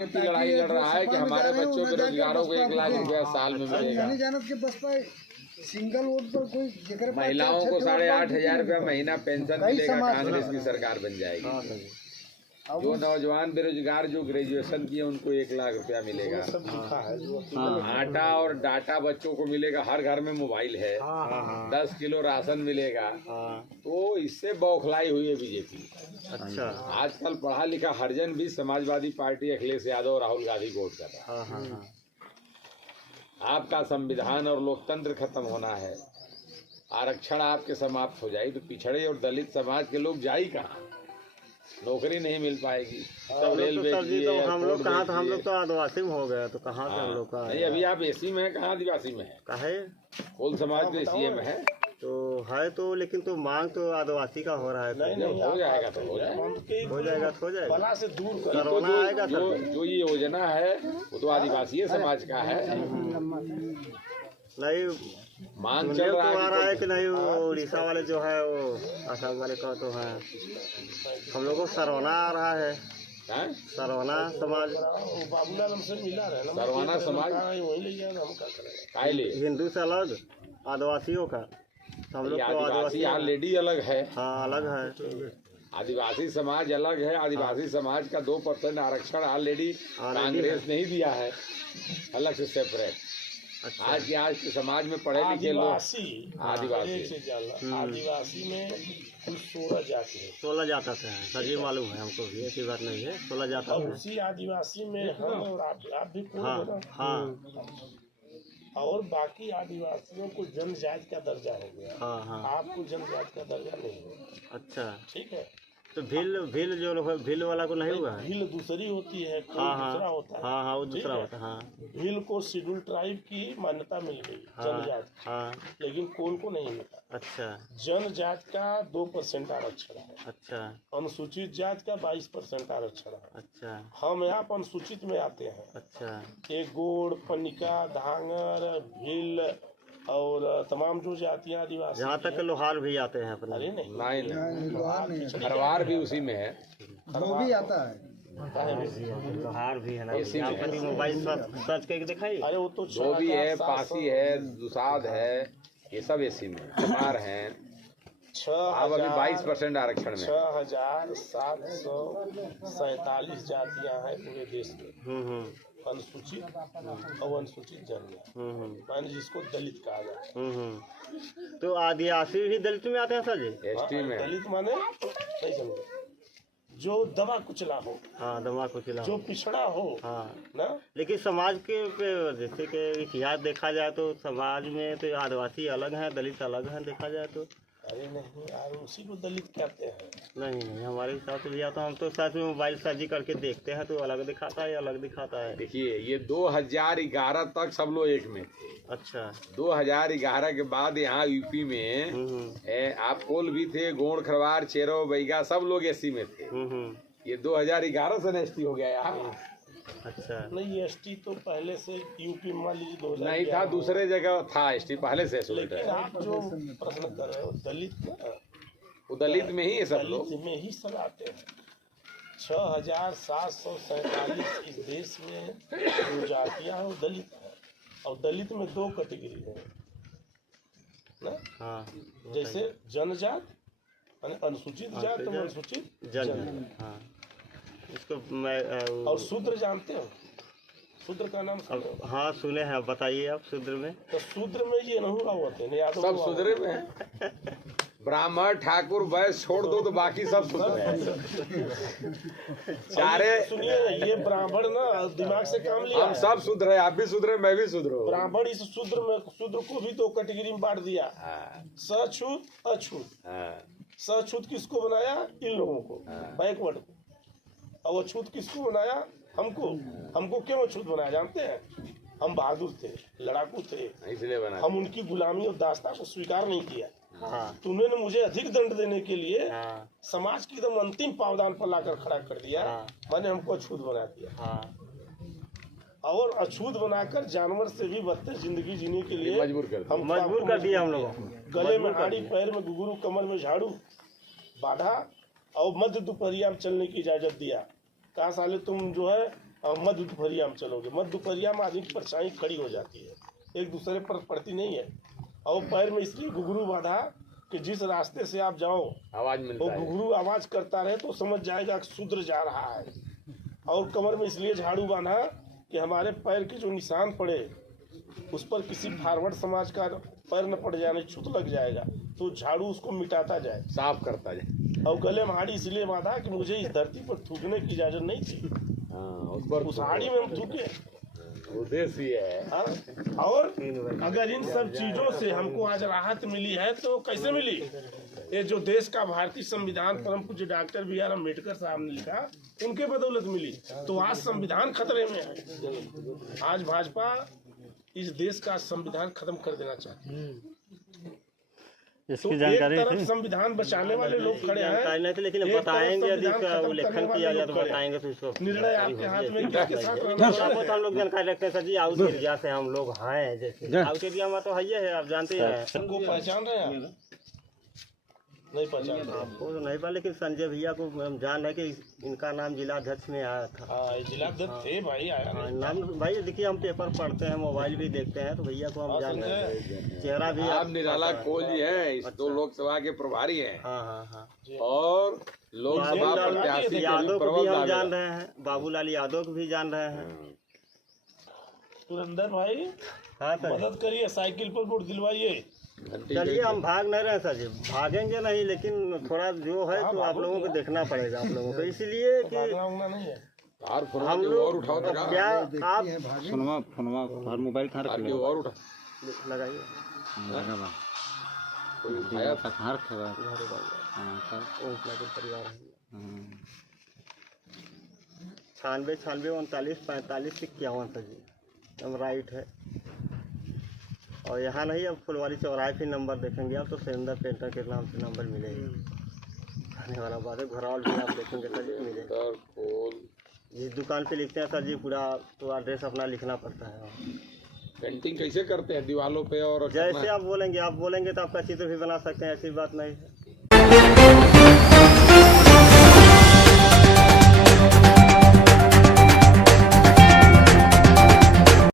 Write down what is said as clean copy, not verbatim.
लड़ाई लड़ रहा है कि हमारे बच्चों बेरोजगारों को 1 लाख रुपया साल में मिलेगा। सिंगल वोट पर कोई महिलाओं को 8,500 रुपया महीना पेंशन मिलेगा। कांग्रेस की सरकार बन जाएगी। जो नौजवान बेरोजगार जो ग्रेजुएशन किए उनको 1 लाख रुपया मिलेगा। आटा और डाटा बच्चों को मिलेगा। हर घर में मोबाइल है। 10 किलो राशन मिलेगा। तो इससे बौखलाई हुई है बीजेपी। अच्छा, आजकल पढ़ा लिखा हरिजन भी समाजवादी पार्टी अखिलेश यादव और राहुल गांधी को वोट कर रहा है। आपका संविधान और लोकतंत्र खत्म होना है। आरक्षण आपके समाप्त हो जाए तो पिछड़े और दलित समाज के लोग जाई कहाँ? नौकरी नहीं मिल पाएगी। सब रेलवे तो हम लोग कहाँ तो हम लोग तो आदिवासी में हो गए तो कहाँ से हम लोग का? नहीं, अभी आप एसी में है, कहाँ आदिवासी में है? काहे कोल समाज तो एसी में है तो है तो, लेकिन तो मांग तो आदिवासी का हो रहा है। नहीं हो जाएगा तो हो जाएगा। हो जाएगा तो हो जाएगा। बला से दूर कोरोना आएगा जो ये योजना है वो तो आदिवासी समाज का है। नहीं मांग चल रहा है कि नहीं? वो उड़ीसा वाले जो है वो असम वाले का तो है। हम लोगों को सरवना आ रहा है। सरवना समाज बाबूलाल हमसे मिला रहा है। सरवना समाज वही ले जाएगा, हम क्या करेंगे? कायले हिंदू से अलग आदिवासियों का। हम लोग को आदिवासी ऑलरेडी अलग है। हाँ, अलग है। आदिवासी समाज अलग है। आदिवासी समाज का 2% आरक्षण ऑलरेडी कांग्रेस ने ही दिया है, अलग से सेपरेट। अच्छा। आज के समाज में पढ़े लिखे लोग आदिवासी में कुल 16 जाति है। 16 जाता से है सर, ये मालूम है हमको भी, ऐसी बात नहीं है। 16 जाता और उसी आदिवासी में हम और आप भी पूर्ण हाँ, हो। हाँ। और बाकी आदिवासियों को जनजाति का दर्जा हो गया। हाँ, हाँ। आपको जनजाति का दर्जा नहीं हुआ। अच्छा, ठीक है। तो भील जो भील वाला को नहीं हुआ है? भील दूसरी होती है, कोई दूसरा होता है। हाँ, वो दूसरा होता है। हाँ, भील को शेड्यूल ट्राइब की मान्यता मिल गई, जनजाति। हाँ, लेकिन कौन को नहीं मिला। अच्छा। जनजाति का 2% आरक्षण है। अच्छा। अनुसूचित जाति का 22% आरक्षण है। अच्छा। हम यहाँ पर अनुसूचित में आते हैं। अच्छा। एक गोड़, पनिका, धांगर, भील और तमाम जो जातियाँ आदिवासी, यहाँ तक लोहार भी आते हैं अपने। अरे नहीं, खरवार भी उसी में है। वो भी आता है। लोहार भी है ना। अपनी मोबाइल सर्च करके दिखाइए। अरे वो तो धोबी है, पासी है, दुसाध है, ये सब इसी में। कुमार हैं। आप अभी 22% आरक्षण में। 6,747 जातियाँ हैं पूरे देश में। अनुसूचित और अनुसूचित जनजाति, माने जिसको दलित कहा जाए। तो आदिवासी भी दलित में आते हैं सर जी? एसटी में। दलित माने नहीं समझे, जो दबा कुचला हो। हाँ, दबा कुचला, जो पिछड़ा हो। हाँ ना। लेकिन समाज के जैसे कि इतिहास देखा जाए तो समाज में तो आदिवासी अलग हैं, दलित अलग हैं देखा जाए तो। अरे नहीं यार, उसी को दलित कहते हैं। नहीं, हमारे हिसाब से भैया तो हम तो साथ में मोबाइल सर्च करके देखते हैं तो अलग दिखाता है, अलग दिखाता है। देखिए, ये 2011 तक सब लोग एक में थे। अच्छा। 2011 के बाद यहाँ यूपी में आप कोल भी थे, गोंड, खरवार, चेरो, बैगा, सब लोग एससी में थे। ये 2011 से एसटी हो गया यहाँ। अच्छा। नहीं, एसटी तो पहले से यूपी मान लीजिए 2000 नहीं था, दूसरे जगह था एसटी पहले से। लेकिन आप जो प्रश्न कर रहे हो दलित में, वो दलित में ही है सब लोग। दलित में ही सब आते हैं। 6,747 इस देश में जो जातियाँ हैं वो दलित है। और दलित में 2 कैटेगरी है ना। हाँ। जैसे जनजात माने अनुसूचित जात और अनुसूचित जनजात। हाँ। इसको मैं और शूद्र जानते हो? शूद्र का नाम सुने हो? हाँ, सुने हैं। बताइए आप शूद्र में। तो शूद्र में ये नहुरा होते हैं, सब शूद्र में है। ब्राह्मण, ठाकुर, वैश्य छोड़ दो तो बाकी सब शूद्र है। सारे सुनिए, ये ब्राह्मण ना दिमाग से काम लिया। हम सब शूद्र है। आप भी शूद्र है, मैं भी शूद्र हूँ। ब्राह्मण इस शूद्र को भी 2 कैटेगरी में बांट दिया। सछूत, अछूत। सछूत किसको बनाया? इन लोगों को, बैकवर्ड को। और वो छूत किसको बनाया? हमको क्यों छूत बनाया जानते हैं? हम बहादुर थे, लड़ाकू थे, इसलिए बना। हम उनकी गुलामी और दास्तां को स्वीकार नहीं किया। हाँ। तो उन्होंने मुझे अधिक दंड देने के लिए समाज की एकदम अंतिम पावदान पर लाकर खड़ा कर दिया। मैंने हमको अछूत बना दिया। और अछूत बनाकर जानवर से भी बदतर जिंदगी जीने के लिए मजबूर कर दिया हम लोगों को। गले में हाड़ी, पैर में घुंघरू, कमर में झाड़ू बांधा और मध्य दोपहरिया में चलने की इजाजत दिया। कहा साले तुम जो है और मध्य दोपहरिया में चलोगे, मध्य दोपहरिया में आदमी की परछाई खड़ी हो जाती है, एक दूसरे पर पड़ती नहीं है। और पैर में इसलिए घुघरू बांधा कि जिस रास्ते से आप जाओ आवाज मिलता वो है। घुघरू आवाज करता रहे तो समझ जाएगा कि शूद्र जा रहा है। और कमर में इसलिए झाड़ू बांधा कि हमारे पैर के जो निशान पड़े उस पर किसी फारवर्ड समाज का पैर न पड़ जाए, छूत लग जाएगा, तो झाड़ू उसको मिटाता जाए, साफ करता जाए। और गले में हाड़ी इसलिए बांधा कि मुझे इस धरती पर थूकने की इजाजत नहीं थी, उस पर उस हाड़ी में हम थूके। उद्देश्य ये है। हाँ? और अगर इन सब चीजों से हमको आज राहत मिली है तो कैसे मिली? ये जो देश का भारतीय संविधान परम पूज्य डॉक्टर B.R. अम्बेडकर साहब ने लिखा, उनके बदौलत मिली। तो आज संविधान खतरे में है। आज भाजपा इस देश का संविधान खत्म कर देना चाहती है। इसकी तो जानकारी एक तरफ थी? संविधान बचाने वाले लोग खड़े हैं, नहीं थी, लेकिन एक तरफ बताएंगे यदि संविधान खत्म उल्लेखन करने किया वाले जाए तो लोग खड़े हैं। बताएंगे तो इसको निर्णय आपके हाथ में, किसके साथ रहना थोड़ा है? बहुत हम लोग जानकारी रखते हैं सर जी। आउट एरिया से हम लोग हैं, जैसे आउट एरिया में तो है ही है, आप जानते हैं। सबको पहचान रहे हैं आप? नहीं पहचान रहे? आपको तो नहीं पता, लेकिन संजय भैया को हम जान रहे कि इनका नाम जिला अध्यक्ष में आया था। हाँ, जिलाध्यक्ष थे भाई, आया हाँ, नहीं। नाम भाई देखिए, हम पेपर पढ़ते हैं, मोबाइल भी देखते हैं, तो भैया को हम जान रहे हैं, चेहरा भी आप निराला कोल जी हैं, इस तो लोकसभा के प्रभारी हैं। हाँ हाँ हाँ। और लोकसभा प्रत्याशी के यादव को भी हम प्रवक्ता जान रहे हैं, बाबूलाल यादव को भी जान रहे हैं। सुरेंद्र भाई, हाँ सर, मदद करिए, साइकिल पर वोट दिलवाइए। चलिए हम भाग नहीं रहे सर जी, भागेंगे नहीं, लेकिन थोड़ा जो है तो आप लोगों को देखना पड़ेगा, आप लोगों को, इसलिए कि भागना उगना नहीं है। तार फुनवा हम के लोग और उठाओ तो क्या आप फोनवा मोबाइल कहाँ तार के और उठा लगाइए कोई उठाया था। कहाँ रखे हुआ है? परिवार है 96 39 45 51 सर जी, हम राइट है। और यहाँ नहीं, अब फुलवारी चौराहे पे नंबर देखेंगे आप तो सुरेंद्र पेंटर के नाम से नंबर मिलेगा। आने वाला बात है, घरौल भी आप देखेंगे सर जी, मिलेगा। तार खोल जिस दुकान पे लिखते हैं सर जी पूरा तो एड्रेस अपना लिखना पड़ता है। पेंटिंग कैसे करते हैं दीवालों पे? और जैसे आप बोलेंगे तो आपका चित्र भी बना सकते हैं, ऐसी बात नहीं है।